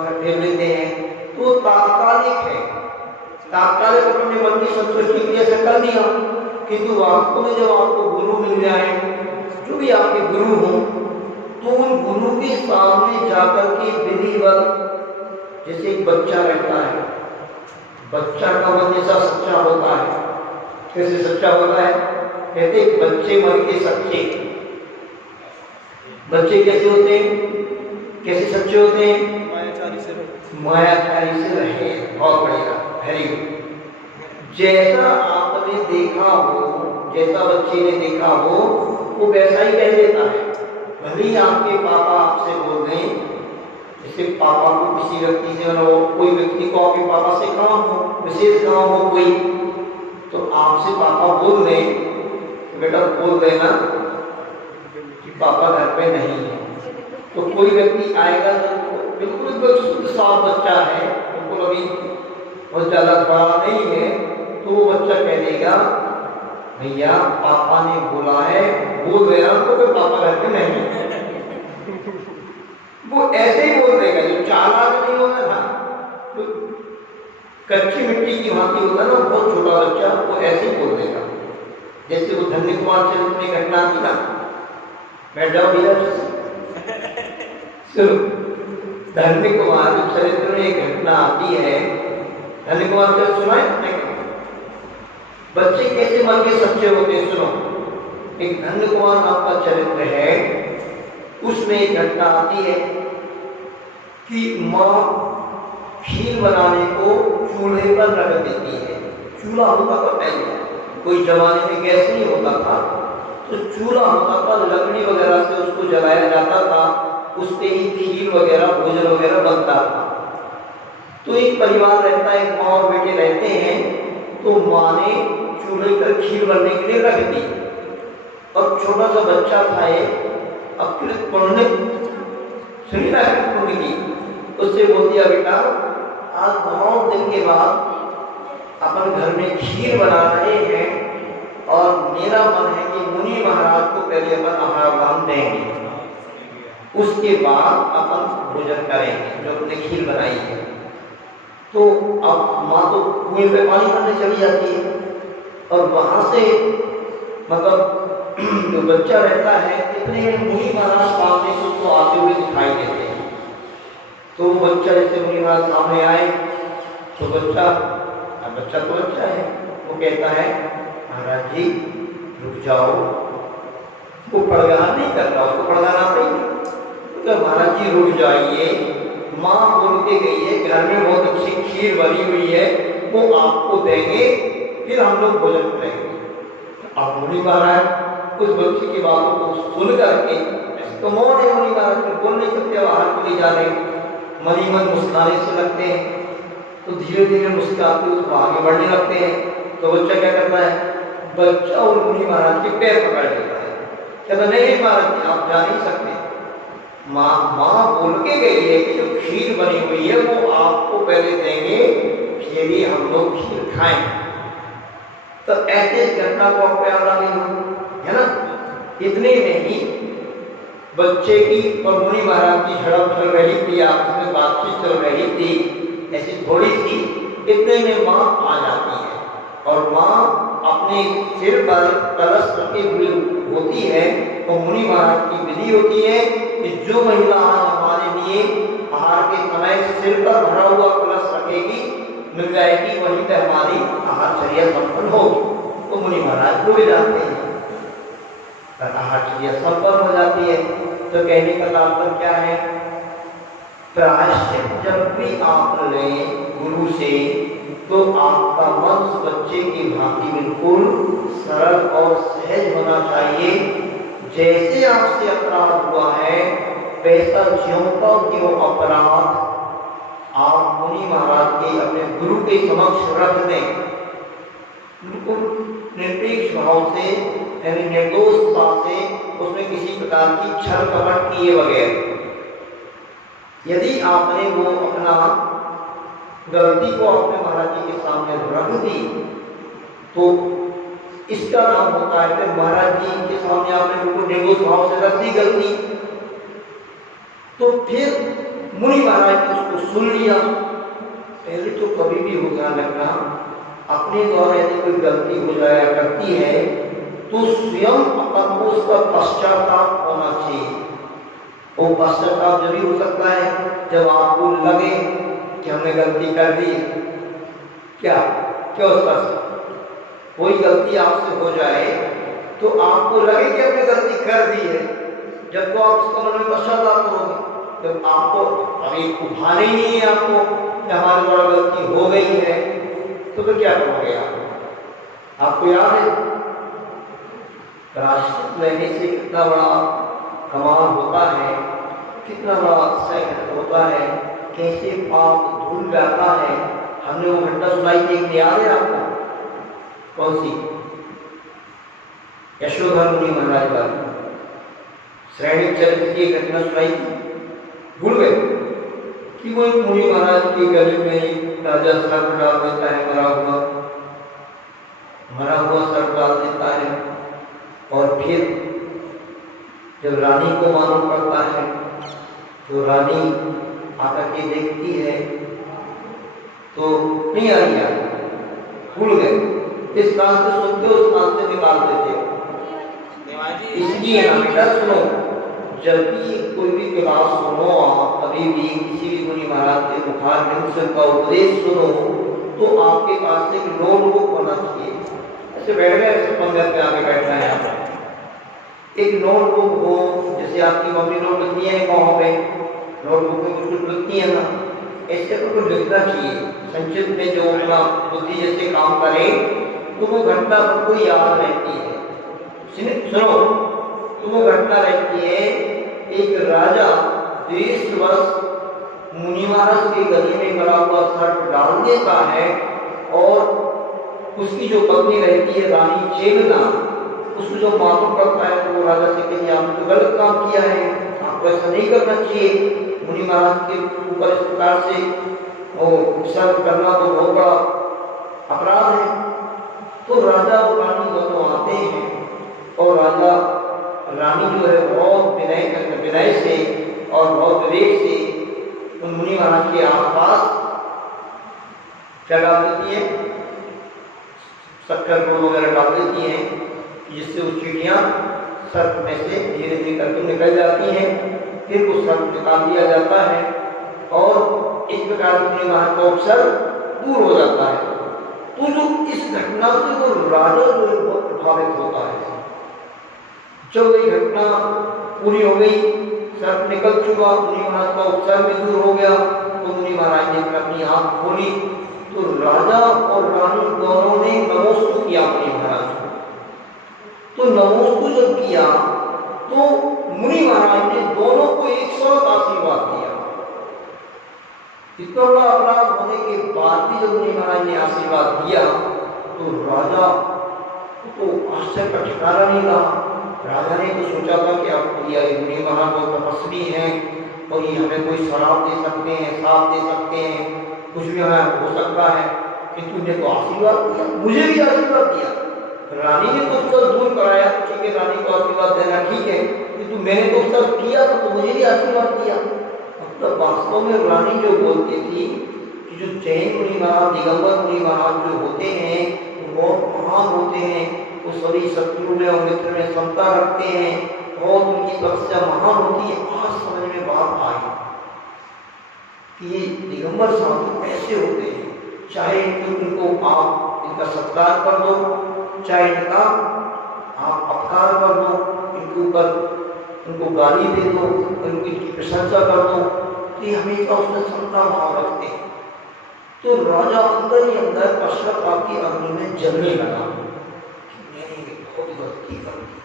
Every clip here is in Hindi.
फेर लेते हैं तो तात्कालिक है, तात्कालिक अपने मन की संतुष्टि के लिए ऐसा कर दिया। किंतु वास्तव में जब आपको गुरु मिल जाए, जो भी आपके गुरु हो, तो उन गुरु के सामने जाकर के विधिवत, जैसे एक बच्चा रहता है, बच्चा का मन जैसा सच्चा होता है। कैसे सच्चा होता है? कहते बच्चे मन के सच्चे। बच्चे कैसे होते हैं? कैसे सच्चे होते हैं? मायाचारी से रहे। बहुत बढ़िया, वेरी गुड। जैसा आपने देखा हो, जैसा बच्चे ने देखा हो, वो वैसा ही कह देता है। भले ही आपके पापा आपसे बोल दें, जैसे पापा को किसी व्यक्ति से, कोई व्यक्ति को आपके पापा से काम हो, विशेष काम हो कोई, तो आपसे पापा बोल दें, तो बेटा बोल देना कि पापा घर पे नहीं है। तो कोई व्यक्ति आएगा तो बिल्कुल शुद्ध साफ बच्चा है, बिल्कुल अभी बहुत ज़्यादा बड़ा नहीं है, तो वो बच्चा कह देगा भैया पापा ने बोला है, बोल देना तो कोई पापा घर पे नहीं है। वो ऐसे ही बोल देगा। जो चालाक नहीं होता था, तो कच्ची मिट्टी की भांति होता ना, बहुत छोटा बच्चा, वो ऐसे ही बोल देगा। जैसे वो धन्य कुमार चरित्र में घटना थी ना, बैठ जाओ भैया, धन्य कुमार चरित्र में एक घटना आती है। धन्य कुमार चरित्र सुना है? बच्चे कैसे मन के सच्चे होते हैं, सुनो। एक धन्य कुमार नाम का चरित्र है, उसमें एक घटना आती है कि माँ खीर बनाने को चूल्हे पर रख देती है। चूल्हा होता था पहले, कोई जमाने में गैस नहीं होता था, तो चूल्हा होता था, लकड़ी वगैरह से उसको जलाया जाता था, उस पे ही खीर वगैरह, भोजन वगैरह बनता था। तो एक परिवार रहता है, माँ और बेटे रहते हैं, तो माँ ने चूल्हे पर खीर बनने के लिए रख दी। अब छोटा सा बच्चा था ये, अकृत पुण्य सुनी ना, अकृत पुण्य की, उससे बोल दिया बेटा आज बहुत दिन के बाद अपन घर में खीर बना रहे हैं, और मेरा मन है कि मुनि महाराज को पहले अपन आहार देंगे, उसके बाद अपन भोजन करेंगे जो अपने खीर बनाई है। तो अब माँ तो कुएं पे पानी भरने चली जाती है, और वहां से मतलब जो बच्चा रहता है, इतने में मुनि महाराज सामने से उसको आते हुए दिखाई देते हैं। तो बच्चा जैसे मुनि महाराज सामने आए, तो बच्चा तो बच्चा है, वो कहता है महाराज जी रुक जाओ। वो पड़गान नहीं करता, उसको पड़गान आता ही नहीं। तो महाराज जी रुक जाइए, माँ बोल के गई है घर में बहुत अच्छी खीर बनी हुई है, वो आपको देंगे, फिर हम लोग भोजन करेंगे। आप मुनि महाराज उस बच्चे की बातों को सुन करके, तो मौन है मुनि महाराज, बोल नहीं सकते, बाहर चले जा रहे, मनी मन मुस्कुराने से लगते हैं। तो धीरे धीरे मुस्कुराते हुए तो आगे बढ़ने लगते हैं। तो बच्चा क्या करता है, बच्चा और मुनि महाराज के पैर पकड़ लेता है, कहता नहीं महाराज जी आप जा नहीं सकते, माँ बोल के गई है कि जो खीर बनी हुई है वो आपको पहले देंगे, फिर ही हम लोग खीर खाएं। तो ऐसे घटना को आपको याद आ गई है ना। इतने में ही बच्चे की और मुनि महाराज की झड़प चल रही थी, आपस में बातचीत चल रही थी, ऐसी थोड़ी सी। इतने में माँ आ जाती है, और माँ अपने सिर पर कलश रखे हुए होती है, और मुनि महाराज की विधि होती है कि जो महिला आज हमारे लिए आहार के समय सिर पर भरा हुआ कलश रखेगी, मिल जाएगी, वहीं पर हमारी आहारचर्या संपन्न होगी। तो मुनि महाराज डूब जाते हैं, आहारचर्या संपन्न हो जाती है। तो कहने का तात्पर्य क्या है, प्रायश्चित जब भी आप लें गुरु से, तो आपका मन उस बच्चे की भांति बिल्कुल सरल और सहज होना चाहिए। जैसे आपसे अपराध हुआ है, वैसा ज्यों का त्यों अपराध आप मुनि महाराज के अपने गुरु के समक्ष रख दें, बिल्कुल निरपेक्ष भाव से, यानी निर्दोषता से, उसमें किसी प्रकार की छल कपट किए बगैर। यदि आपने वो अपना गलती को अपने महाराज जी के सामने रख दी, तो इसका नाम होता है कि महाराज जी के सामने आपने बिल्कुल निर्दोष भाव से रख दी गलती, तो फिर मुनि महाराज ने उसको सुन लिया। पहले तो कभी भी हो ध्यान रखना, अपने द्वारा यदि कोई गलती हो जाया करती है तो स्वयं अपन को उसका पश्चाताप होना चाहिए। वो पश्चाताप जब भी हो सकता है जब आपको लगे कि हमने गलती कर दी है। क्या क्या उसका कोई गलती आपसे हो जाए तो आपको लगे कि हमने गलती कर दी है, जब तो आप उसका मन में पश्चाताप करोगे। जब आपको अभी उठाने ही नहीं है आपको कि हमारे द्वारा गलती हो गई है तो फिर क्या करोगे आप? आपको याद है प्रायश्चित लेने से कितना बड़ा कमाल होता है, कितना बड़ा सहन होता है, कैसे पाप धुल जाता है। हमने वो घटना सुनाई थी, एक याद है आपको? कौन सी? यशोधर मुनि महाराज वाली श्रेणी चरित्र की घटना सुनाई थी, भूल गए? कि वो एक मुनि महाराज के गले में एक राजा सर्प डाल देता है, मरा हुआ सर्प डाल देता है। और फिर जब रानी को मालूम पड़ता है तो रानी आकर के देखती है तो नहीं आ रही, भूल गए। इस कान से सुनते हो उस कान से निकाल देते हो। इसलिए ना बेटा सुनो, जब भी कोई भी क्लास सुनो आप, कभी भी किसी भी मुनि महाराज के मुखारबिंद से का उपदेश सुनो तो आपके पास एक नोटबुक होना चाहिए। ऐसे बैठ गए, ऐसे पंगत पे आके बैठना है आप, एक नोटबुक हो, जैसे आपकी मम्मी नोट लिखती है वहाँ पे नोटबुक में कुछ लिखती है ना, ऐसे को लिखना चाहिए। संचित में जो अपना बुद्धि जैसे काम करे तो वो घटना को याद रहती है। सुनो, तो वो घटना रहती है, एक राजा देशवश मुनि महाराज के गले में गला हुआ सर्प डाल देता है और उसकी जो पत्नी रहती है रानी चेलना, उसको जो मालूम पड़ता है तो वो राजा से कहिए आपने तो गलत काम किया है, आपको ऐसा नहीं करना चाहिए, मुनि महाराज के ऊपर इस प्रकार से सर्प करना तो बहुत बड़ा अपराध है। तो राजा और रानी दोनों आते हैं और राजा रानी जो है बहुत विनय से और बहुत विवेक से उन मुनि महाराज के आसपास क्या डाल देती है, शक्कर गुड़ वगैरह डाल देती हैं, जिससे वो चींटियां सर्प में से धीरे धीरे करके निकल जाती हैं। फिर वो सर्प निकाल दिया जाता है और इस प्रकार से मुनि महाराज का उपसर्ग दूर हो जाता है। तो जो इस घटना से वो राजा जो है बहुत प्रभावित होता है। जब ये घटना पूरी हो गई, सर्प निकल चुका, मुनि महाराज का उपसर्ग भी दूर हो गया, तो मुनि महाराज ने अपनी आंख खोली तो राजा और रानी दोनों ने नमोस्तु किया मुनि महाराज को। तो नमोस्तु जब किया तो मुनि महाराज ने दोनों को एक साथ आशीर्वाद दिया। इतना बड़ा अपराध होने के बाद भी जब मुनि महाराज ने आशीर्वाद दिया तो राजा तो आश्चर्य का ठिकाना नहीं रहा। राजा ने तो सोचा था कि आप ये मुनि महाराज बहुत तपस्वी हैं और ये हमें कोई शराब दे सकते हैं, साथ दे सकते हैं, कुछ भी हमें हो सकता है, किंतु उन्हें तो आशीर्वाद दिया, मुझे भी आशीर्वाद दिया। रानी ने तो उसका दूर कराया, ठीक है रानी को आशीर्वाद देना ठीक है, किंतु मैंने तो उसका किया तो मुझे भी आशीर्वाद दिया। मतलब वास्तव में रानी जो बोलती थी कि जो जैन मुनि महाराज, दिगंबर मुनि महाराज जो होते हैं वो बहुत महान होते हैं, वो सभी शत्रु में और मित्र में समता रखते हैं और उनकी तपस्या महान होती है। आज समझ में बात आई कि ये दिगंबर साधु ऐसे होते हैं, चाहे इनको आप इनका सत्कार कर दो, चाहे इनका आप अपकार कर दो, इनके ऊपर उनको गाली दे दो, इनकी प्रशंसा कर दो, तो ये हमेशा उसमें समता भाव रखते हैं। तो राजा अंदर ही अंदर पश्चाताप की अग्नि में जलने लगा कि मैंने बहुत गलती कर दी,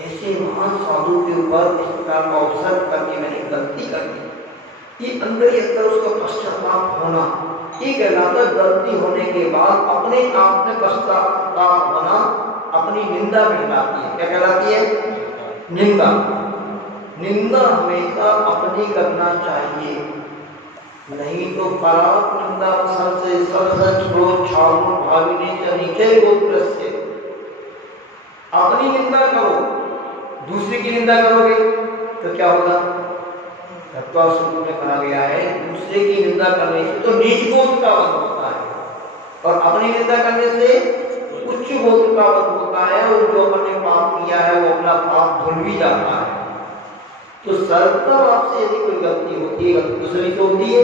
ऐसे महान साधु के ऊपर इस प्रकार का अवसर करके मैंने गलती कर दी। ये अंदर ही अंदर उसका पश्चाताप होना, ये कहलाता गलती होने के बाद अपने आप में पश्चाताप होना अपनी निंदा कहलाती है। क्या कहलाती है? निंदा। निंदा हमेशा अपनी करना चाहिए, नहीं तो परात निंदा सबसे सच क्रोध छावो भाविने च नीचे गोत्रस्य। अपनी निंदा करो, दूसरे की निंदा करोगे तो क्या होगा? तत्व सूत्र में कहा गया है दूसरे की निंदा करने से तो नीच गोत्र का वध होता है, और अपनी निंदा करने से उच्च गोत्र का वध होता है, और जो अपने पाप किया है वो अपना पाप धुल भी जाता है। तो सर्वप्रथम आपसे यदि कोई गलती होती है, गलती दूसरी तो होती है,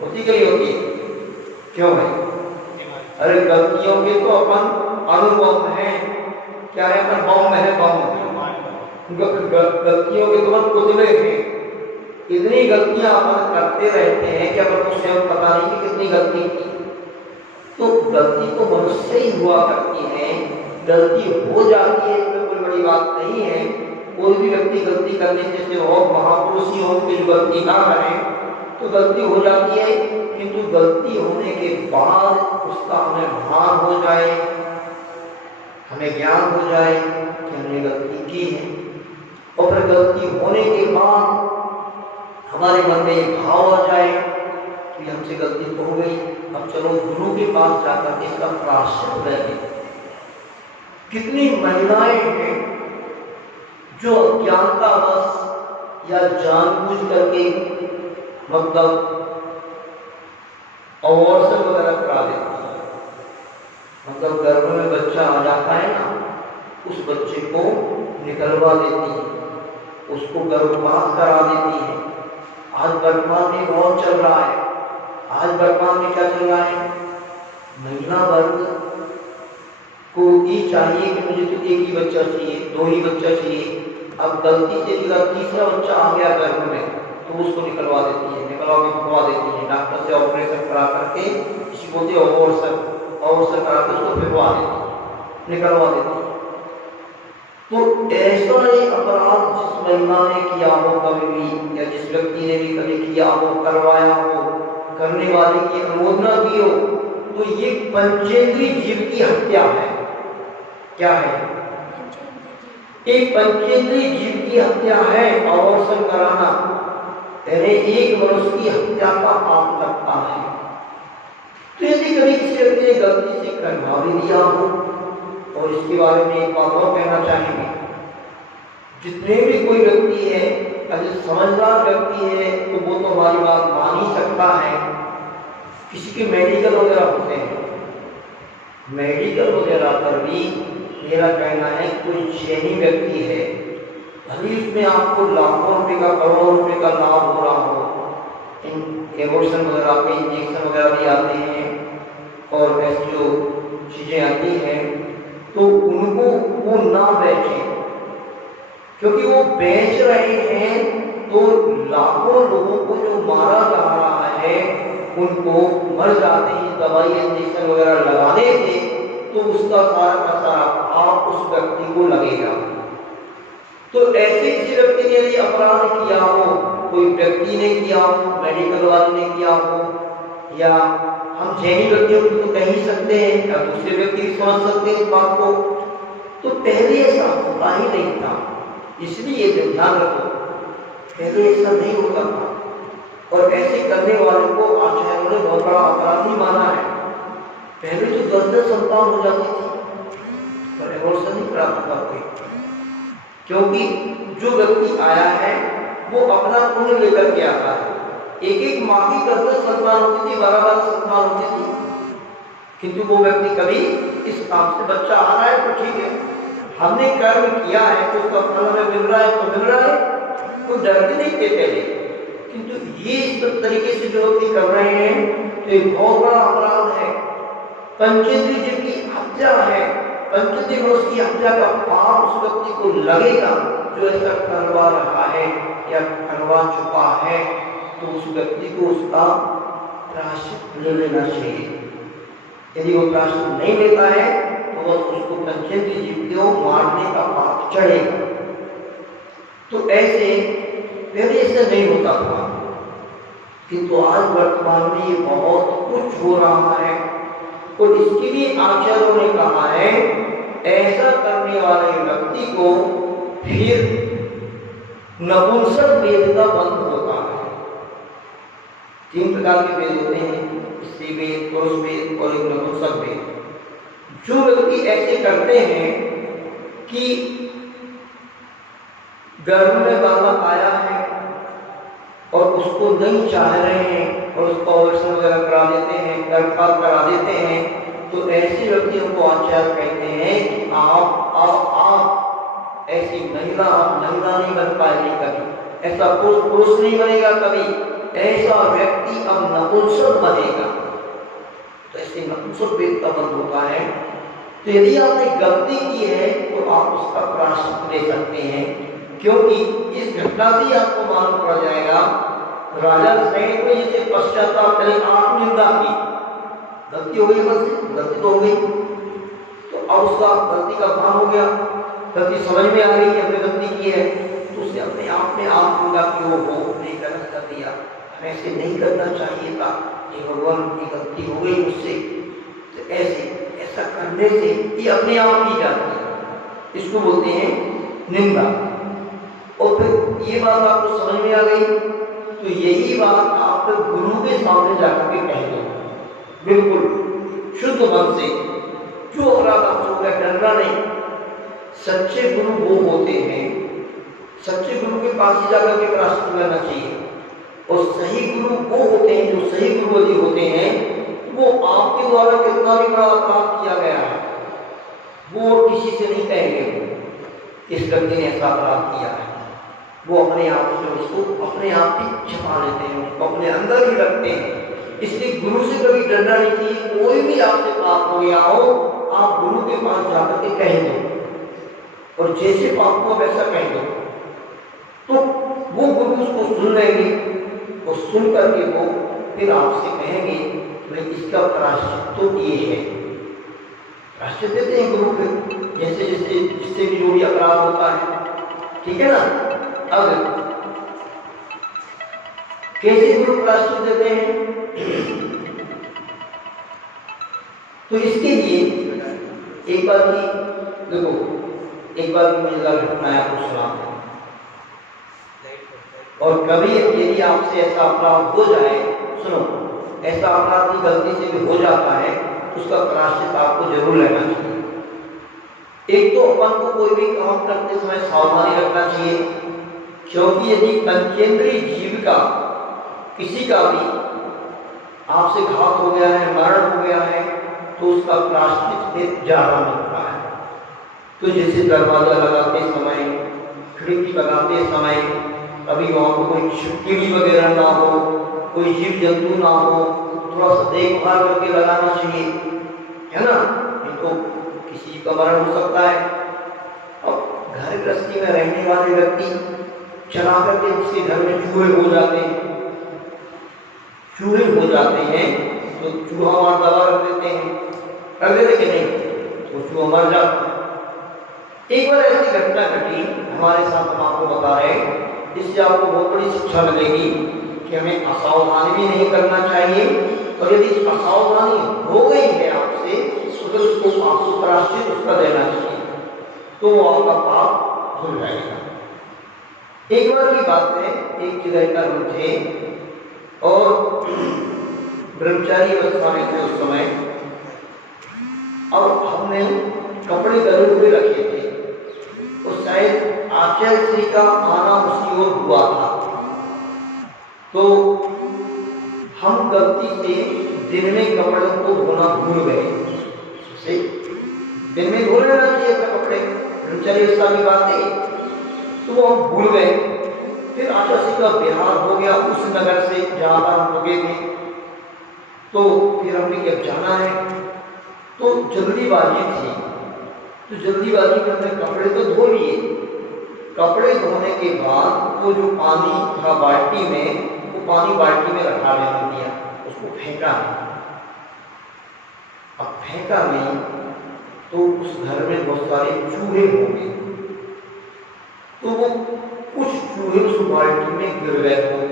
होती कि नहीं होती? क्यों भाई? अरे गलतियों के तो अपन अनुभव है, क्या है? अपन बम है, बम गलतियों के तो अपन पुतले हैं। इतनी गलतियां अपन करते रहते हैं कि अपन को स्वयं पता नहीं कि कितनी गलती की। तो गलती तो मनुष्य ही हुआ करती है, गलती हो जाती है, इसमें कोई बड़ी बात नहीं है। कोई भी व्यक्ति गलती करने से और महापुरुष ही हो कि जो गलती ना करें, तो गलती हो जाती है, किंतु गलती होने के बाद उसका हमें भान हो जाए, हमें ज्ञान हो जाए कि हमने गलती की है, और फिर गलती होने के बाद हमारे मन में एक भाव आ जाए कि हमसे गलती तो हो गई, अब चलो गुरु के पास जाकर इसका प्रायश्चित करें। कितनी महिलाएं हैं जो अज्ञानतावश या जानबूझ करके मतलब अबॉर्शन वगैरह करा देती है, मतलब गर्भ में बच्चा आ जाता है ना, उस बच्चे को निकलवा देती है, उसको गर्भपात करा देती है। आज वर्तमान में बहुत चल रहा है। आज वर्तमान में क्या चल रहा है? महिला वर्ग को ये चाहिए कि मुझे तो एक ही बच्चा चाहिए, दो ही बच्चा चाहिए। अब गलती से अगर तीसरा बच्चा आ गया गर्भ में तो उसको निकलवा देती है, निकलवा के भगवा देती है, डॉक्टर से ऑपरेशन करा करके, किसी बोलते हैं अबॉर्शन करा के उसको भिजवा देती है, निकलवा देती है। तो ऐसा एक अपराध जिस महिला ने किया हो कभी भी, या जिस व्यक्ति ने भी कभी किया हो, करवाया हो, करने वाले की अनुमोदना की हो, तो ये पंचेंद्रिय जीव की हत्या है। क्या है? एक पंचेंद्रिय जीव की हत्या है अबॉर्शन कराना, यानी एक मनुष्य की हत्या का पाप लगता है। तो यदि कभी किसी व्यक्ति ने गलती से करवा भी दिया हो, और इसके बारे में एक बात और कहना चाहेंगे, जितने भी कोई व्यक्ति है, अगर समझदार व्यक्ति है तो वो तो हमारी बात मान ही सकता है। किसी के मेडिकल वगैरह होते हैं, मेडिकल वगैरह पर भी मेरा कहना है कोई जैनी व्यक्ति है, भले उसमें आपको लाखों रुपए का, करोड़ों रुपए का लाभ हो रहा हो, एबॉर्शन वगैरह के इंजेक्शन वगैरह भी आते हैं, और ऐसी जो चीजें आती हैं, तो उनको वो ना बेचें, क्योंकि वो बेच रहे हैं तो लाखों लोगों को जो मारा जा रहा है उनको मर जाते हैं दवाई इंजेक्शन वगैरह लगाने से, तो उसका सारा का सारा पाप उस व्यक्ति को लगेगा। तो ऐसे किसी व्यक्ति ने यदि अपराध किया हो, कोई व्यक्ति ने किया हो, मेडिकल वाले ने किया हो, या हम जैनी व्यक्तियों को तो कह ही सकते हैं, या दूसरे व्यक्ति भी समझ सकते हैं इस बात को, तो पहले ऐसा होता ही नहीं था। इसलिए ध्यान रखो, पहले ऐसा नहीं होता था, और ऐसे करने वालों को आचार्यों ने बहुत बड़ा अपराधी माना है। पहले तो 10-10 संतान हो जाती थी, पर एबॉर्शन नहीं कराता था कोई, क्योंकि जो व्यक्ति आया है वो अपना पुण्य लेकर के आता है। एक माँ की 10-10 संतान होती थी, 12-12 संतान होती थी, किंतु वो व्यक्ति कभी इस काम से बच्चा आ रहा है तो ठीक है, हमने कर्म किया है तो उसका फल हमें मिल रहा है तो मिल रहा है, तो डरते नहीं थे पहले। किंतु ये इस तरीके से जो व्यक्ति कर रहे हैं तो एक बहुत बड़ा अपराध है, पंचेंद्रिय जीव की हत्या है, पंचेंद्रिय मनुष्य की हत्या का पाप उस व्यक्ति को लगेगा जो ऐसा करवा रहा है या करवा चुका है। तो उस व्यक्ति को उसका प्रायश्चित ले लेना चाहिए। यदि वो प्रायश्चित नहीं लेता है तो उसको पंचेंद्रिय जीव को मारने का पाप चढ़ेगा। तो ऐसे पहले ऐसा नहीं होता था, किंतु आज वर्तमान में ये बहुत कुछ हो रहा है, और इसके लिए आचार्यों ने कहा है ऐसा करने वाले व्यक्ति को फिर नपुंसक वेद का बंध होता है। 3 प्रकार के वेद होते हैं, स्त्री वेद, पुरुष वेद और एक नपुंसक वेद। जो व्यक्ति ऐसे करते हैं कि गर्भ में बालक आया है उसको नहीं चाह रहे हैं और उसको ऑपरेशन वगैरह करा देते हैं, गर्भपात करा देते हैं, तो ऐसे व्यक्तियों को आचार्य कहते हैं कि आप ऐसी महिला नहीं बन पाएगी कभी, ऐसा पुरुष नहीं बनेगा कभी, ऐसा व्यक्ति अब नपुंसक बनेगा। तो ऐसे नपुंसक वेद का बंध होता है। तो यदि आपने गलती की है तो आप उसका प्रायश्चित ले सकते हैं, क्योंकि इस घटना से आपको मालूम पड़ जाएगा राजा सैनिक ने जिसे पश्चाताप करें आप निंदा की, गलती हो गई, गलती तो हो गई, तो अब उसका गलती का भान हो गया, गलती समझ में आ गई कि हमने गलती की है, तो उसे अपने आप में आत्मनिंदा की वो नहीं गलत कर दिया, हमें ऐसे नहीं करना चाहिए था, ये भगवान की गलती हो गई मुझसे। तो ऐसा करने से ये अपने आप की जाती है, इसको बोलते हैं निंदा। और फिर ये बात आपको समझ में आ गई तो यही बात आप गुरु के सामने जाकर के कह दो, बिल्कुल शुद्ध मन से, जो अपराध आपसे हो गया, डरना नहीं। सच्चे गुरु वो होते हैं, सच्चे गुरु के पास ही जाकर के प्राश्चित करना चाहिए। और सही गुरु वो होते हैं, जो सही गुरु यदि होते हैं वो आपके द्वारा कितना भी बड़ा अपराध किया गया है वो किसी से नहीं कहेंगे इस व्यक्ति ने ऐसा अपराध किया है, वो अपने आप से उसको अपने आप ही छिपा लेते हैं, उसको अपने अंदर ही रखते हैं। इसलिए गुरु से कभी डरना नहीं चाहिए। कोई भी आपसे पाप हो गया हो आप गुरु के पास जाकर के कह दो, और जैसे पाप को वैसा कह दो, तो वो गुरु उसको सुन लेंगे और सुन करके वो फिर आपसे कहेंगे भाई इसका प्रायश्चित तो ये है, प्रायश्चित देते हैं गुरु के, जैसे जिससे भी जो भी अपराध होता है, ठीक है ना। अब कैसे गुरु प्रायश्चित देते हैं, तो इसके लिए एक बार की देखो, एक बार की मजेदार घटना है आपको सुनाता हूं। और कभी यदि आपसे ऐसा अपराध हो जाए, सुनो, ऐसा अपराध की गलती से भी हो जाता है तो उसका प्रायश्चित आपको जरूर लेना चाहिए। एक तो अपन को कोई भी काम करते समय सावधानी रखना चाहिए, क्योंकि यदि पंचेंद्रिय जीव का किसी का भी आपसे घात हो गया है, मरण हो गया है, तो उसका प्रायश्चित ज्यादा मिलता है। तो जैसे दरवाजा लगाते समय, खिड़की लगाते समय कभी वहां पर कोई कीड़ी वगैरह ना हो, कोई जीव जंतु ना हो, थोड़ा सा देखभाल करके लगाना चाहिए, है ना, नहीं तो किसी का मरण हो सकता है। अब घर गृहस्थी में रहने वाले व्यक्ति चला करके उसके घर में चूहे हो जाते हैं, तो चूहा मार दवा रख देते हैं, रख देते कि नहीं, तो चूहा मर जाता है। एक बार ऐसी घटना घटी हमारे साथ, हम आपको बता रहे हैं, इससे आपको बहुत बड़ी शिक्षा मिलेगी कि हमें असावधानी भी नहीं करना चाहिए, और यदि असावधानी हो गई है आपसे तो फिर उसको आपको प्रायश्चित उसका देना चाहिए, तो वो आपका पाप धुल जाएगा। एक बार की बात है, एक जगह का हम थे और ब्रह्मचारी अवस्था में थे उस समय, और हमने कपड़े गले हुए रखे थे, तो शायद आचार्य श्री का आना उसी ओर हुआ था, तो हम गलती से दिन में कपड़ों को धोना भूल गए। दिन में धो लेना चाहिए अपने कपड़े, ब्रह्मचारी अवस्था की बात है, तो वो हम भूल गए। फिर आचार्य श्री का बिहार हो गया उस नगर से जहाँ पर हम रुके थे, तो फिर हमने जब जाना है तो जल्दीबाजी थी, तो जल्दीबाजी में हमने कपड़े तो धो लिए। कपड़े धोने के बाद वो जो पानी था बाल्टी में, वो पानी बाल्टी में रखा लेने दिया, उसको फेंका नहीं। अब फेंका नहीं तो उस घर में बहुत सारे चूहे हो गए, तो वो कुछ चूहे उस बाल्टी में गिर गए थे,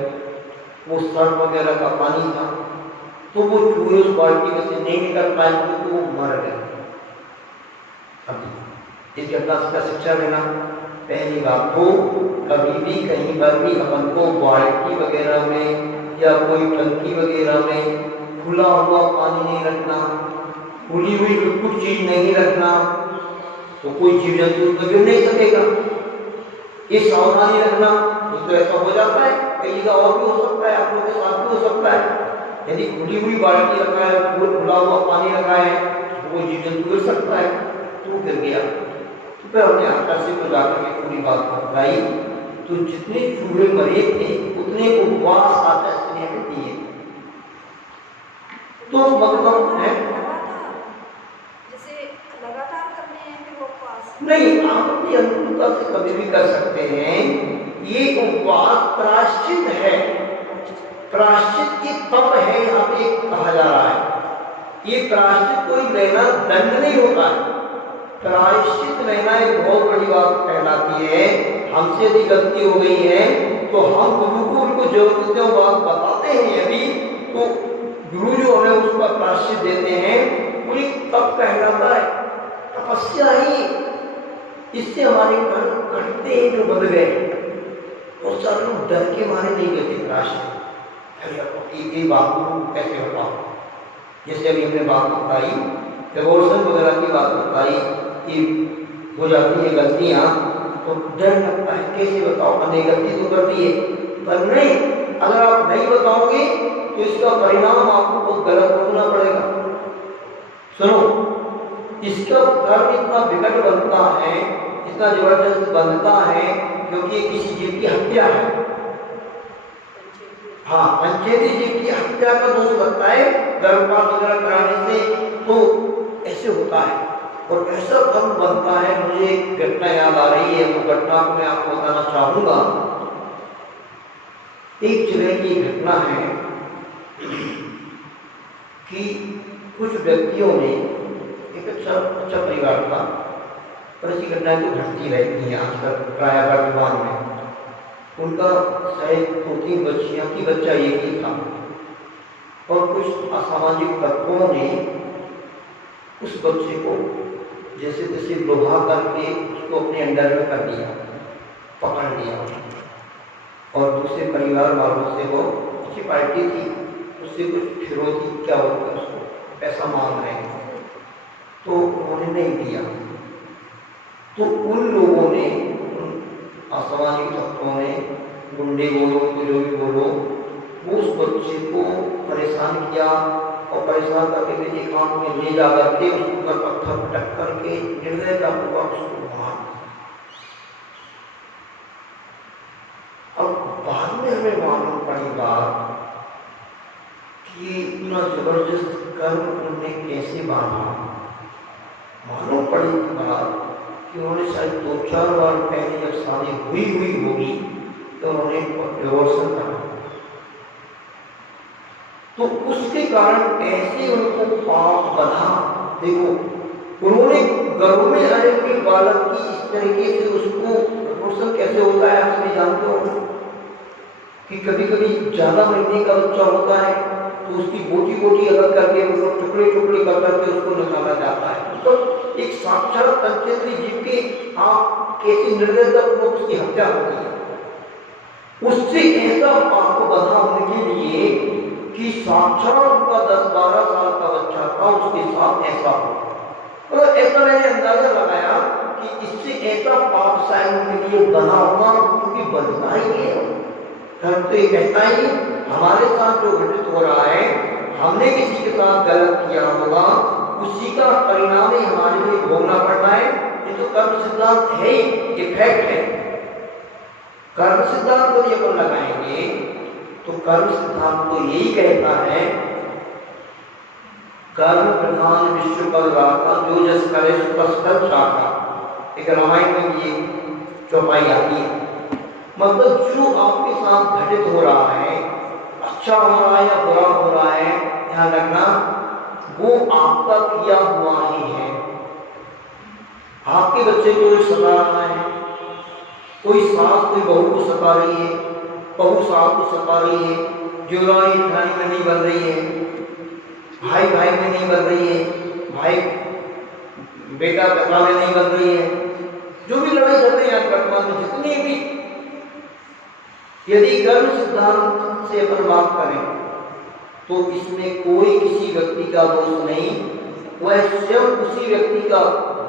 वो सड़ वगैरह का पानी था, तो वो चूहे उस बाल्टी में से नहीं निकल पाए, तो वो मर गए। अब इस घटना से क्या शिक्षा लेना, पहली बात तो कभी भी कहीं पर भी अपन को बाल्टी वगैरह में या कोई टंकी वगैरह में खुला हुआ पानी नहीं रखना, खुली हुई कुछ चीज नहीं रखना, तो कोई जीव जंतु उसमें गिर नहीं सकेगा। ये सावधानी रखना, तो ऐसा हो जाता है कई जगह और भी हो सकता है, आप लोगों के साथ भी हो सकता है। यदि खुली हुई बाल्टी रखा है, खुला हुआ पानी रखा है, तो वो जीव जंतु गिर सकता है, तो गिर गया। तो फिर हमने आकाशी को जाकर के पूरी बात बताई। तो जितने चूहे मरे थे उतने उपवास आकाश ने हमें दिए। तो मतलब है जैसे लगातार करने हैं फिर उपवास नहीं, आप अपनी अनुकूलता से कभी भी कर सकते हैं। ये उपवास प्रायश्चित है, प्रायश्चित की तप है, यहाँ पे कहा जा रहा है। ये प्रायश्चित कोई लेना दंड नहीं होता है। प्रायश्चित लेना एक बहुत बड़ी बात कहलाती है। हमसे यदि गलती हो गई है तो हम गुरु को उनको जरूरत बात बताते हैं, यदि तो गुरु जो हमें उसका प्रायश्चित देते हैं, पूरी तप कहलाता है, तपस्या ही। इससे हमारे कर्म कटते हैं जो बन गए। और सारे लोग डर के मारे नहीं लेते प्रायश्चित। ये बात को कैसे बताओ, जैसे अभी हमने बात बताई, डिवोर्सन वगैरह की बात बताई कि हो जाती है गलतियां, तो डर लगता है कैसे बताओ, हमने गलती तो कर दी है। पर नहीं, अगर आप नहीं बताओगे तो इसका परिणाम आपको बहुत गलत भोगना पड़ेगा। सुनो, इसका कर्म इतना विकट बनता है, इतना जबरदस्त बनता है, क्योंकि किसी जीव की हत्या है। हाँ, पंचेती जीव की हत्या का दोष लगता है गर्भपात वगैरह कराने से, तो ऐसे होता है और ऐसा कर्म बनता है। मुझे एक घटना याद आ रही है, वो घटना को मैं आपको बताना चाहूंगा। एक जगह की घटना है कि कुछ व्यक्तियों ने, एक अच्छा परिवार था, और ऐसी घटनाएं तो घटती रहती हैं आजकल प्राय वर्तमान में। उनका शायद 2-3 बच्चियां की बच्चा एक ही था, और कुछ असामाजिक तत्वों ने उस बच्चे को जैसे तैसे लोहा करके उसको अपने अंडर में कर दिया, पकड़ लिया। और दूसरे परिवार वालों से, वो अच्छी पार्टी थी, उससे कुछ फिरौती क्या होता है, उसको पैसा मांग रहे हैं, तो उन्होंने नहीं दिया। तो उन लोगों ने, असामाजिक तत्वों ने, गुंडे बोलो जो भी बोलो, वो उस बच्चे को परेशान किया, और परेशान करके मेरे काम में ले जा करके उसके ऊपर पत्थर पटक करके निर्दयता पूर्वक उसको मार। अब बाद में हमें मालूम पड़ी बात कि इतना जबरदस्त कर्म उन्होंने कैसे बांधा। मालूम पड़ी बात कि उन्होंने शायद 2-4 बार पहले जब शादी हुई होगी तो उन्होंने डिवोर्सन करा, तो उसके कारण ऐसे उनको पाप बना। देखो, उन्होंने गर्भ में आए हुए बालक की इस तरीके से उसको डिवोर्सन कैसे होता है, आप सभी जानते हो कि कभी कभी ज्यादा महीने का बच्चा होता है तो उसकी बोटी अलग करके उसको टुकड़े कर करके उसको निकाला जाता है। तो एक साक्षात पंचेंद्रिय जीव के आप कैसी निर्दयता उसकी हत्या होती है। उससे ऐसा पाप बधा उनके लिए कि साक्षात उनका 10-12 साल का बच्चा था, उसके साथ ऐसा हो। तो ऐसा मैंने अंदाजा लगाया कि इससे ऐसा पाप शायद उनके लिए बना होगा, क्योंकि बनता ही है। धर्म तो ये कहता ही हमारे साथ जो घटित हो रहा है, हमने किसी के साथ गलत किया होगा, उसी का परिणाम ही हमारे लिए भोगना पड़ना है। ये तो कर्म सिद्धांत है ही, इफेक्ट है। कर्म सिद्धांत को यदि अपन लगाएंगे तो कर्म सिद्धांत तो यही कहता है, कर्म प्रधान विश्व पर राता, जो जस करे सो तस फल चाखा। एक रामायण में ये चौपाई आती है। मतलब जो आपके साथ घटित हो रहा है, अच्छा हो रहा है या बुरा हो रहा है, ध्यान रखना, वो आपका किया हुआ ही है। आपके बच्चे को सता रहा है, कोई सास कोई बहू को सता रही है, बहू सास को सता रही है, जोराई ठाई में नहीं बन रही है, भाई में नहीं बन रही है, भाई बेटा पिता में नहीं बन रही है, जो भी लड़ाई झगड़े हैं वर्तमान में जितनी भी, यदि कर्म सिद्धांत से अपन बात करें तो इसमें कोई किसी व्यक्ति का दोष नहीं, वह स्वयं उसी व्यक्ति का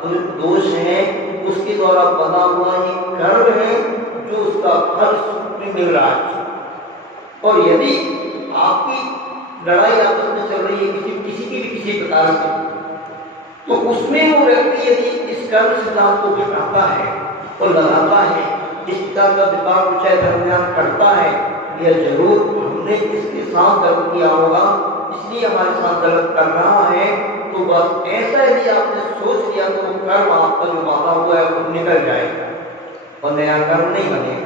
दोष है, उसके द्वारा बना हुआ एक कर्म है जो उसका फल में मिल रहा है। और यदि आपकी लड़ाई आपस में चल रही है किसी की भी किसी प्रकार से, तो उसमें वो व्यक्ति यदि इस कर्म सिद्धांत को घटाता है और लगाता है, इस प्रकार का विपाक विचय धर्म ज्ञान करता है, यह जरूर हमने इसके साथ गलत किया होगा, इसलिए हमारे साथ गलत कर रहा है। तो बस ऐसा यदि आपने सोच लिया तो कर्म आपका जो बाधा हुआ है वो निकल जाएगा और नया कर्म नहीं बनेगा।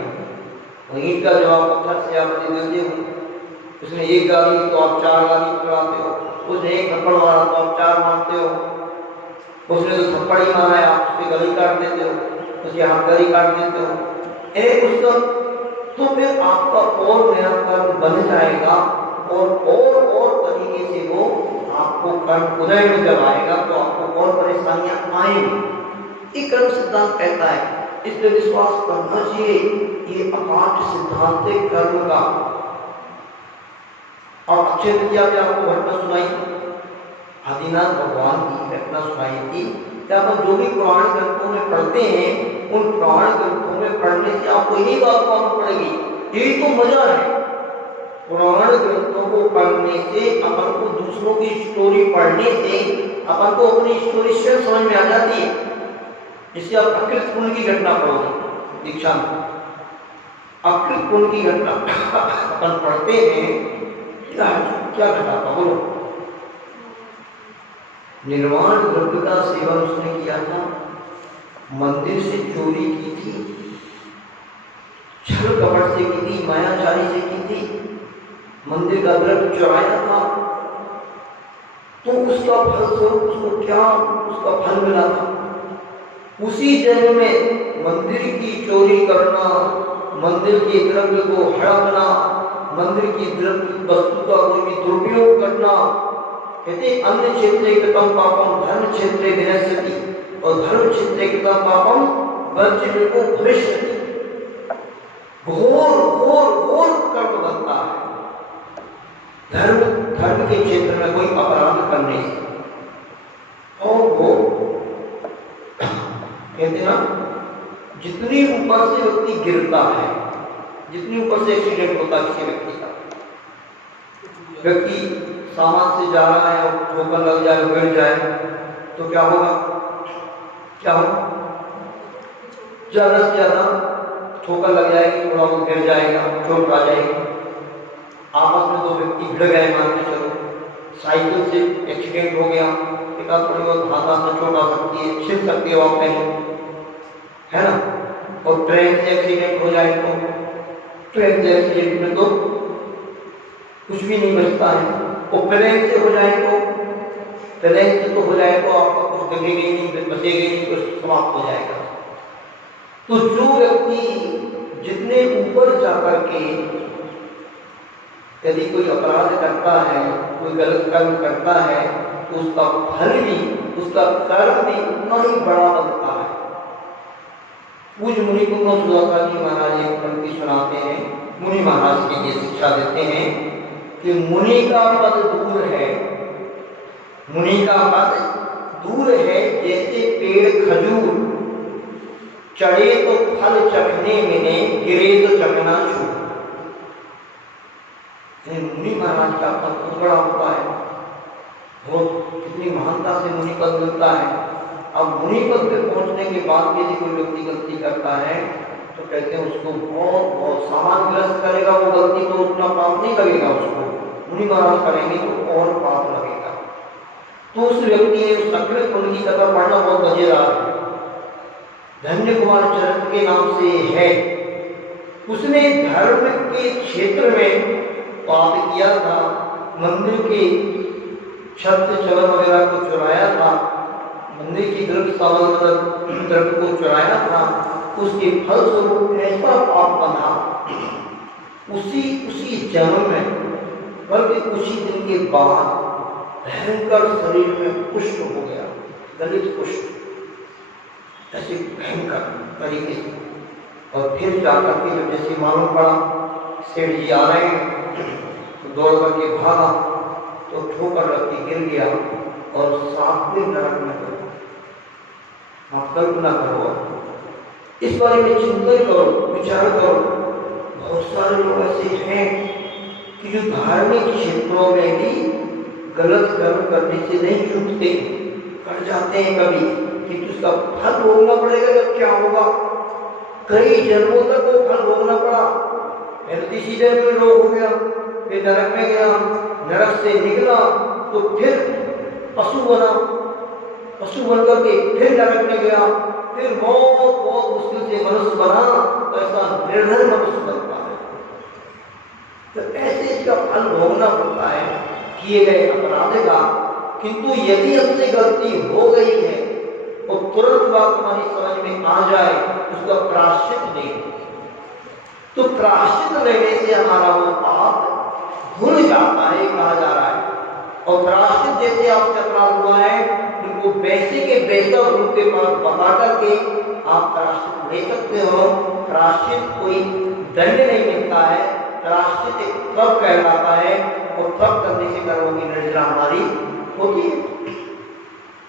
ईंट का जवाब पत्थर से आप देते हो, उसने एक गाली तो आप 4 गाली पकड़ाते हो, उसने एक थप्पड़ मारा तो आप 4 मारते हो, उसने तो थप्पड़ ही मारा है आप उसकी गली काट देते हो, उसकी हाथ गली काट देते हो, एक उसका, तो फिर आपका और नया कर्म बन जाएगा और तरीके से वो आपको कर्म उदय में जब आएगा तो आपको और परेशानियां आएंगी। ये कर्म सिद्धांत कहता है, इस पे विश्वास करना चाहिए। ये अकाट सिद्धांत है कर्म का। और अक्षय तृतीया पे आपको घटना सुनाई, आदिनाथ भगवान की घटना सुनाई थी कि आप जो भी पुराण ग्रंथों में पढ़ते हैं, उन पुराण ग्रंथों में पढ़ने से आपको यही बात मालूम पड़ेगी। यही तो मजा है, पुराण ग्रंथों को पढ़ने से, अपन को दूसरों की स्टोरी पढ़ने से अपन को अपनी स्टोरी स्वयं समझ में आ जाती है। जिससे आप अकृत पुण्य की घटना पढ़ोगे दीक्षा में, अकृत पुण्य की घटना अपन पढ़ते हैं, क्या घटा था बोलो? निर्वाण द्रव्य का सेवन उसने किया था, मंदिर से चोरी की थी, छल कपट से की थी, मायाचारी से की थी, मंदिर का द्रव्य चुराया था, तो उसका फल स्वरूप उसको क्या उसका फल मिला था? उसी जन्म में मंदिर की चोरी करना, मंदिर के द्रव्य को हड़पना, मंदिर की द्रव्य वस्तु का कोई भी दुरुपयोग करना, कहते अन्य क्षेत्रे कृतं पापम धर्म क्षेत्रे विनश्यति, और धर्म क्षेत्रे कृतं पापम वर्ज्यमेको भविष्यति। घोर घोर घोर कर्म बनता है धर्म के क्षेत्र में कोई अपराध करने से। और वो कहते ना, जितनी ऊपर से व्यक्ति गिरता है, जितनी ऊपर से एक्सीडेंट होता है किसी व्यक्ति का, व्यक्ति सामान से जा रहा है और ठोकर लग जाए, गिर जाए, तो क्या होगा? क्या होगा? ज्यादा से ज्यादा ठोकर लग जाएगी, थोड़ा वो गिर जाएगा, चोट आ जाएगी। आपस में 2 व्यक्ति भिड़ गए, मान के चलो, साइकिल से एक्सीडेंट हो गया, एक आध थोड़ी बहुत हाथ में चोट आ सकती है, छिल सकती है आप कहीं, है ना? और ट्रेन से एक्सीडेंट हो जाए तो ट्रेन से एक्सीडेंट में तो कुछ भी नहीं बचता है, और प्लेन से हो जाए तो आपका कुछ दिखेगा ही नहीं, बचेगा ही नहीं, कुछ समाप्त हो जाएगा। तो जो व्यक्ति जितने ऊपर जाकर के यदि कोई अपराध करता है, कोई गलत कर्म करता है, तो उसका फल भी, उसका कर्म भी उतना ही बड़ा बनता है। पूज्य मुनि कुंभ सुदासा जी महाराज एक पंक्ति सुनाते हैं, मुनि महाराज के लिए शिक्षा देते हैं कि मुनि का पद दूर है, मुनि का पद दूर है, जैसे पेड़ खजूर, चढ़े तो फल चखने मिले, गिरे तो चखना छूट। मुनि महाराज का पद बहुत बड़ा होता है, वो कितनी महानता से मुनि पद मिलता है। अब मुनि पद पे पहुंचने के बाद यदि कोई व्यक्ति गलती करता है तो कहते हैं उसको बहुत सामान्यग्रस्त करेगा, वो गलती तो उतना पाप नहीं लगेगा उसको, मुनि महाराज करेंगे तो और पाप लगेगा। तो उस व्यक्ति ने उस अकृत पुण्य की कथा पढ़ना बहुत मजेदार है, धन्य कुमार चरित्र के नाम से है। उसने धर्म के क्षेत्र में पाप किया था, मंदिर के छत चवर वगैरह को चुराया था, मंदिर की द्रव्य को चुराया था, उसके फल स्वरूप ऐसा पाप बना उसी जन्म में, बल्कि कुछ ही दिन के बाद भयंकर शरीर में कुष्ठ हो गया, दलित कुष्ठ, ऐसे भयंकर तरीके से। और फिर जाकर के जब जैसे मालूम पड़ा सेठ जी आ रहे हैं, तो दौड़ करके भागा तो ठोकर लग के गिर गया और 7वें नरक में गया। आप कल्पना करो, इस बारे में चिंतन करो, विचार करो। बहुत सारे लोग ऐसे हैं कि जो धार्मिक क्षेत्रों में भी गलत कर्म करने से नहीं चूकते, कर जाते हैं कभी, कि उसका फल भोगना पड़ेगा। जब क्या होगा, कई जन्मों तक वो फल भोगना पड़ा। फिर किसी जन्म में रोग हो गया, फिर नरक में गया, नरक से निकला तो फिर पशु बना, पशु बन करके फिर नरक में गया, फिर बहुत मुश्किल से मनुष्य बना, तो ऐसा निर्धन मनुष्य बनता है। तो ऐसे इसका फल भोगना पड़ता है किए गए अपराध का। किंतु यदि हमसे गलती हो गई है और तुरंत बात हमारी समझ में आ जाए, उसका प्रायश्चित नहीं, तो प्रायश्चित लेने से हमारा वो पाप धुल जाता है, कहा जा रहा है। और प्रायश्चित जैसे आपसे अपराध हुआ है, उनको वैसे के वैसा उनके पास बता करके आप प्रायश्चित ले सकते हो। प्रायश्चित कोई दंड नहीं मिलता है, प्रायश्चित एक तप कहलाता है, और तप करने से कर्मों की निर्जरा हमारी होती है।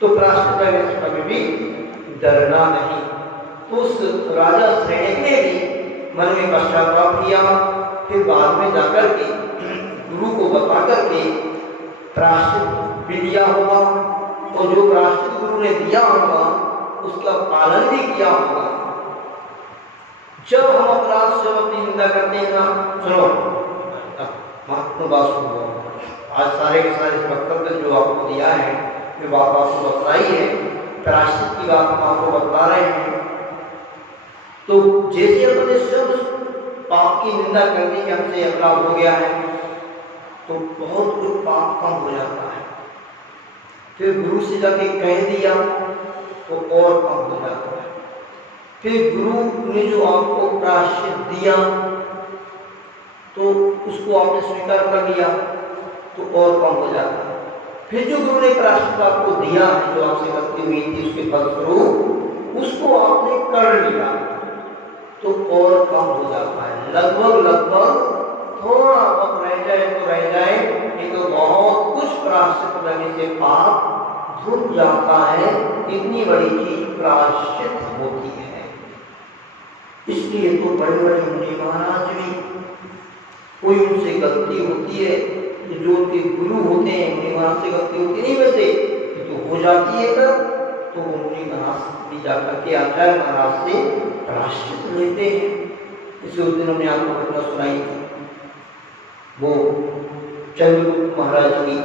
तो प्रायश्चित करने से कभी भी डरना नहीं। तो उस राजा श्रेणिक ने भी मन में पश्चाताप किया, फिर बाद में जाकर के गुरु को बता करके प्रायश्चित भी दिया होगा, और जो प्रायश्चित गुरु ने दिया होगा उसका पालन भी किया होगा। जब हम अपराध से अपनी निंदा करते हैं ना, सुनो महत्वपूर्ण बात सुनो। आज सारे के सारे वक्तव्य जो आपको दिया है, जो बात आपको बतलाई है, प्रायश्चित की बात हम आपको बता रहे हैं। तो जैसे अपने सब पाप की निंदा करने के हमसे अपराध हो गया है, तो बहुत कुछ पाप कम हो जाता है। फिर गुरु से जाके कह दिया तो और कम हो जाता है। फिर गुरु ने जो आपको प्रायश्चित दिया तो उसको आपने स्वीकार कर लिया तो और कम हो जाता है। फिर जो गुरु ने प्रायश्चित आपको दिया है, जो आपसे गलती हुई थी उसके फलस्वरूप, उसको आपने कर लिया तो और कम हो जाता है। लगभग थोड़ा बहुत रह जाए तो रह जाए, नहीं तो बहुत कुछ प्रायश्चित करने से पाप धुल जाता है। इतनी बड़ी चीज प्रायश्चित होती है। इसलिए तो बड़े बड़े मुनि महाराज भी, कोई उनसे गलती होती है तो जो उनके गुरु होते हैं, मुनि महाराज से गलती होती नहीं, वैसे तो हो जाती है तब, तो वो मुनि महाराज भी जाकर के आचार्य महाराज से प्रायश्चित लेते हैं। इसे उस दिन हमने आपको घटना सुनाई थी, वो चंद्रगुप्त महाराज की,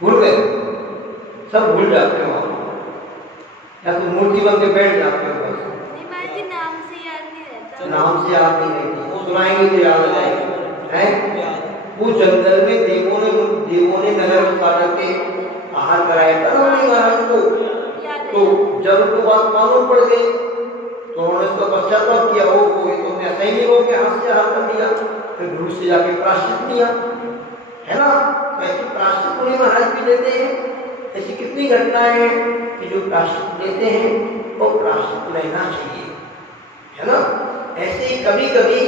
भूल गए, सब भूल जाते हो या तो मूर्ति बन के बैठ जाते हो, बस नाम से याद नहीं रहता, नाम से याद नहीं रहती। वो सुनाएंगे तो याद आ जाएगा, है? वो जंगल में देवों ने नगर में काट के आहार कराया था उन्होंने महाराज को। तो जब उनको बात मालूम पड़ गई तो उन्होंने उसका पश्चाताप किया, वो तुमने ऐसा ही नहीं हो के हाथ से आहार कर दिया। फिर गुरु से जाके प्रायश्चित लिया, है ना? ऐसे प्रायश्चित मुनि महाराज भी लेते हैं। ऐसी कितनी घटनाएं हैं कि जो प्रायश्चित लेते हैं और प्रायश्चित लेना चाहिए, है ना? ऐसे ही कभी कभी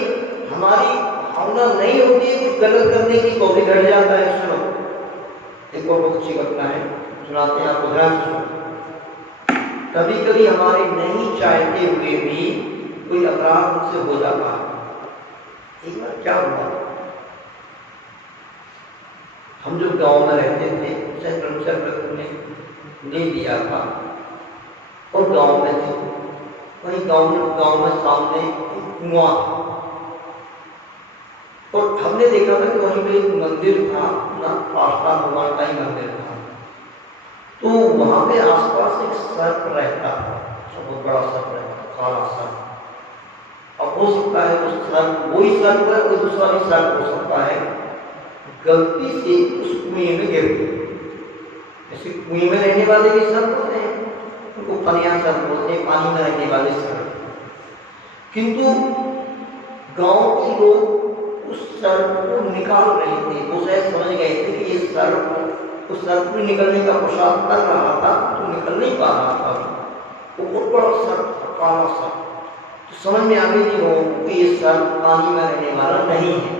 हमारी भावना नहीं होती है कुछ गलत करने की, तो भी घट जाता है। सुनो, एक और बहुत अच्छी घटना है, सुनाते हैं आपको, ध्यान से सुनो। कभी कभी हमारे नहीं चाहते हुए भी कोई अपराध हमसे हो जाता है। एक बार क्या हुआ, हम जो गांव में रहते थे, ब्रह्मचर्य ने ले लिया था और गांव में थे, वही गांव में सामने कुआं था, और हमने देखा था कि वहीं पे एक मंदिर था ना, आस्था भगवान का ही मंदिर था। तो वहां पे आसपास एक सर्प रहता था, बहुत बड़ा सर्प रहता था, काला सर्प। अब हो सकता है उस सर्प, वही सर्प है, कोई दूसरा भी सर्प हो सकता है, गलती से उस कुएं में गिर गए। जैसे कुएं में रहने वाले भी सर्प होते हैं, उनको पनिया सर्प बोलते हैं, पानी में रहने वाले सर्प। किंतु गांव के लोग उस सर्प को निकाल रहे थे, वो शायद समझ गए थे कि ये सर्प, उस सर्प में निकलने का कोशिश कर रहा था तो निकल नहीं पा रहा था। वो बहुत बड़ा सर्प था, काला सर्प। तो समझ में आ गई थी लोगों को कि ये सर्प पानी में रहने वाला नहीं है।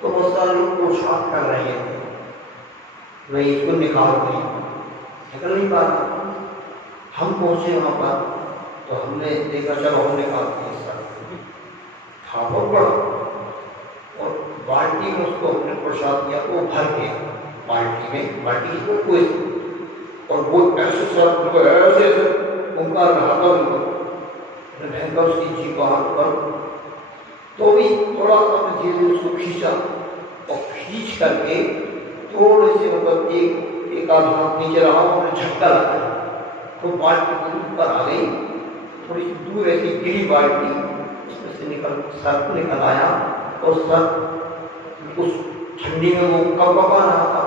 तो बहुत सारे लोग कोशिश कर रहे थे, वही इसको निकाल रहे, निकल नहीं पा रहा। हम पहुंचे वहां पर तो हमने देखा, चलो हम निकालते हैं सर्प। था बहुत बड़ा और बाल्टी में उसको अपने प्रसाद दिया, वो भर गया बाल्टी में, बाल्टी को कोई, और वो ऐसे सर उनको ऐसे ओंकार रहा था उनको, भयंकर उसकी जीभ बाहर पर, तो भी थोड़ा सा धीरे उसको खींचा और खींच करके थोड़े से मतलब एक आध हाथ नीचे रहा और झटका लगा, तो बाल्टी ऊपर आ गई, थोड़ी सी दूर ऐसी गिरी बाल्टी, उसमें से निकल सर्प निकल आया और सर्प उस ठंडी में वो कपकपा रहा था,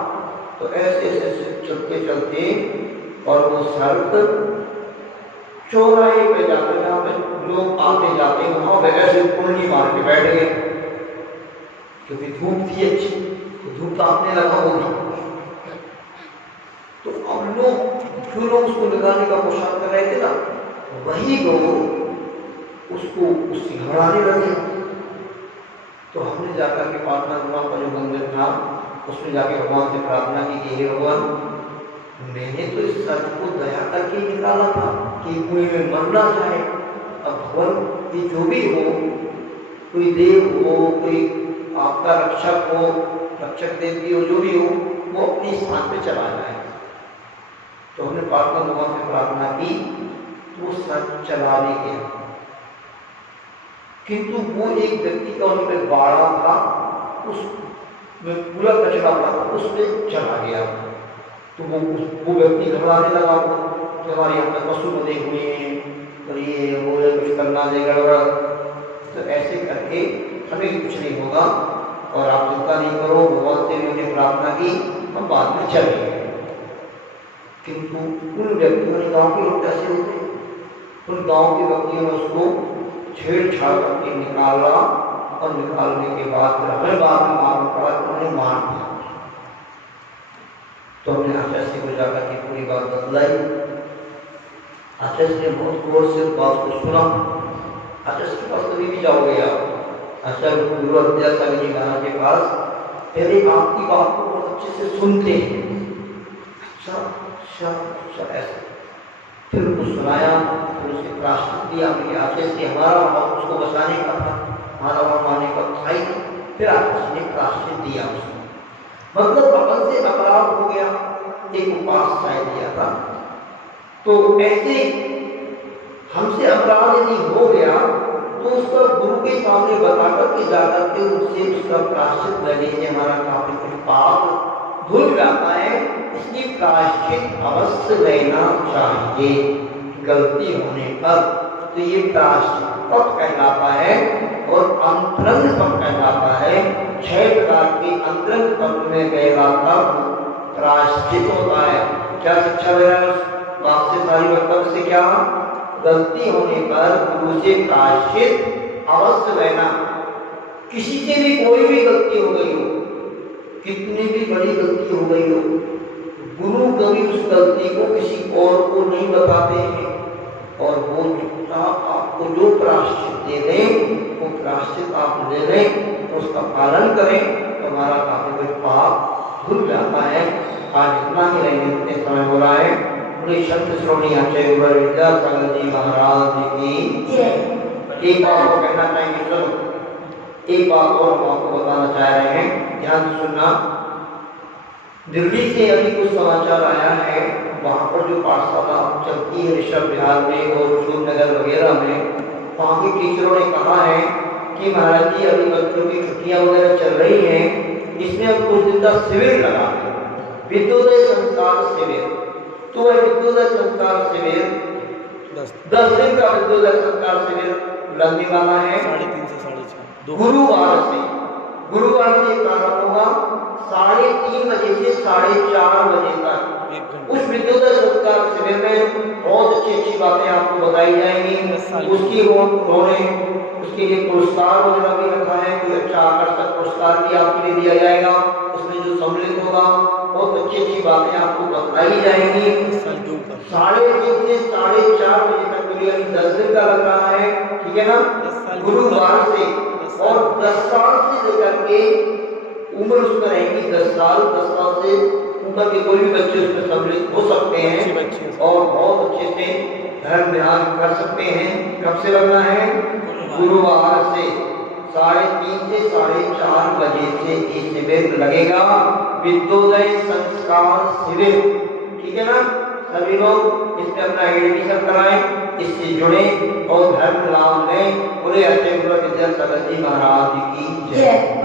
तो ऐसे ऐसे चलते चलते और वो सर्प चौराहे पे जाते, जहाँ पे लोग आते जाते वहां पे ऐसे कुंडली मार के बैठ गए, क्योंकि धूप थी अच्छी, तो धूप तापने लगा होगी, तो अब जो लोग उसको निकालने का कोशिश कर रहे थे ना, वही लोग उसको उससे घबराने लगे। तो हमने जाकर के प्रार्थना भगवान का जो मंदिर था उसमें जाके भगवान से प्रार्थना की कि हे भगवान, मैंने तो इस सर्प को दया करके निकाला था कि कोई में मर ना जाए, अब भगवान ये जो भी हो, कोई देव हो, कोई आपका रक्षक हो, रक्षक देवी हो, जो भी हो, वो अपने स्थान पे चला जाए। तो हमने प्रार्थना भगवान से प्रार्थना की, तो वो सर्प चला भी गया, किंतु वो एक व्यक्ति का उसमें बाड़ा था, उसमें पूरा कचरा था, उसमें चला गया, तो वो व्यक्ति घबराने लगा कि हमारे यहाँ पर पशु बंधे हुए हैं और ये वो कुछ करना दे गड़बड़, तो ऐसे करके हमें कुछ नहीं होगा और आप चिंता नहीं करो, भगवान से मैंने प्रार्थना की, हम बाद में चले गए। किंतु उन व्यक्तियों ने, गाँव के लोग कैसे होते, उन गाँव के व्यक्तियों ने उसको छेड़छाड़ करके निकाला और निकालने के बाद हमें बाद में मालूम पड़ा कि उन्होंने मार दिया। तो हमने आचार्य को जाकर के पूरी बात बतलाई, आचार्य ने बहुत गौर से बात को सुना। आचार्य के पास कभी भी जाओगे आप, आचार्य गुरु अध्याचार्य जी महाराज के पास, पहले आपकी बात को बहुत अच्छे से सुनते हैं, अच्छा अच्छा अच्छा ऐसा, फिर उसको सुनाया, फिर उसे प्राश्चित दिया, मेरे आचार्य से हमारा भाव उसको बचाने का था, हमारा भाव माने का था ही, फिर आचार्य ने प्राश्चित दिया उसको, मतलब अपन से अपराध हो गया, एक उपास शायद दिया था, तो ऐसे हमसे अपराध यदि हो गया तो उसका गुरु के सामने बताकर के जाकर के उससे उसका प्राश्चित करने से हमारा काफी कुछ पाप धुल जाता है, इसलिए प्राश्चित अवश्य लेना चाहिए गलती होने पर। तो ये प्राश्चित कब कहलाता है और अंतरंग कब कहलाता है, 6 प्रकार के अंतरंग पद में कहलाता प्राश्चित होता है। क्या शिक्षा दे रहा है उस बात से, सारी वक्तव्य से, क्या गलती होने पर गुरु से प्राश्चित अवश्य लेना। किसी से भी कोई भी गलती हो गई हो, कितनी भी बड़ी गलती हो गई हो, गुरु कभी उस गलती को किसी और को नहीं बताते हैं, और वो आपको जो प्राश्चित दे दें वो प्राश्चित आप ले लें, तो उसका पालन करें, तो हमारा काफी कुछ पाप धुल जाता है। आज इतना ही रहेंगे, इतने समय हो रहा है। पूरे शब्द श्रोणी आचार्य गुरु विद्यासागर जी महाराज की एक बात को कहना चाहेंगे, सुनो, एक बात और हम आपको बताना चाह रहे हैं, ध्यान से सुनना। दिल्ली से अभी कुछ समाचार आया है, वहाँ पर जो पाठशाला चलती है ऋषभ विहार में और सूर्यनगर वगैरह में, वहाँ के टीचरों ने कहा है कि महाराज जी अभी बच्चों की छुट्टियाँ वगैरह चल रही हैं, इसमें हम कुछ दिन का शिविर लगा दें, विद्योदय संस्कार शिविर। तो वह विद्योदय संस्कार शिविर 10 दिन का विद्योदय संस्कार शिविर लगने वाला है, 3:30 से 4:30 गुरुवार से प्रारंभ होगा, 3:30 बजे से 4:30 बजे तक। उस विद्योदय संस्कार शिविर में बहुत अच्छी बातें आपको बताई जाएंगी, उसकी उसके लिए पुरस्कार वगैरह भी रखा है, कोई अच्छा आकर्षक पुरस्कार भी आपके लिए दिया जाएगा, उसमें जो सम्मिलित होगा बहुत अच्छी बातें आपको बताई जाएंगी। 3:30 से 4:30 बजे तक के लिए 10 दिन का लग रहा है, ठीक है ना, गुरुवार से, और 10 साल से लेकर के उम्र उसमें रहेगी, 10 साल से ऊपर के कोई भी बच्चे उसमें सम्मिलित हो सकते हैं और बहुत अच्छे से धर्म ध्यान कर सकते हैं। कब से लगना है? गुरुवार से 3:30 से 4:30 बजे से ये शिविर लगेगा, विद्योदय संस्कार शिविर। ठीक है ना, सभी लोग इसमें अपना एडमिशन कराएं, इससे जुड़े और धर्म लाभ लें। पूरे अच्छे गुरु विद्यासागर जी महाराज की जय।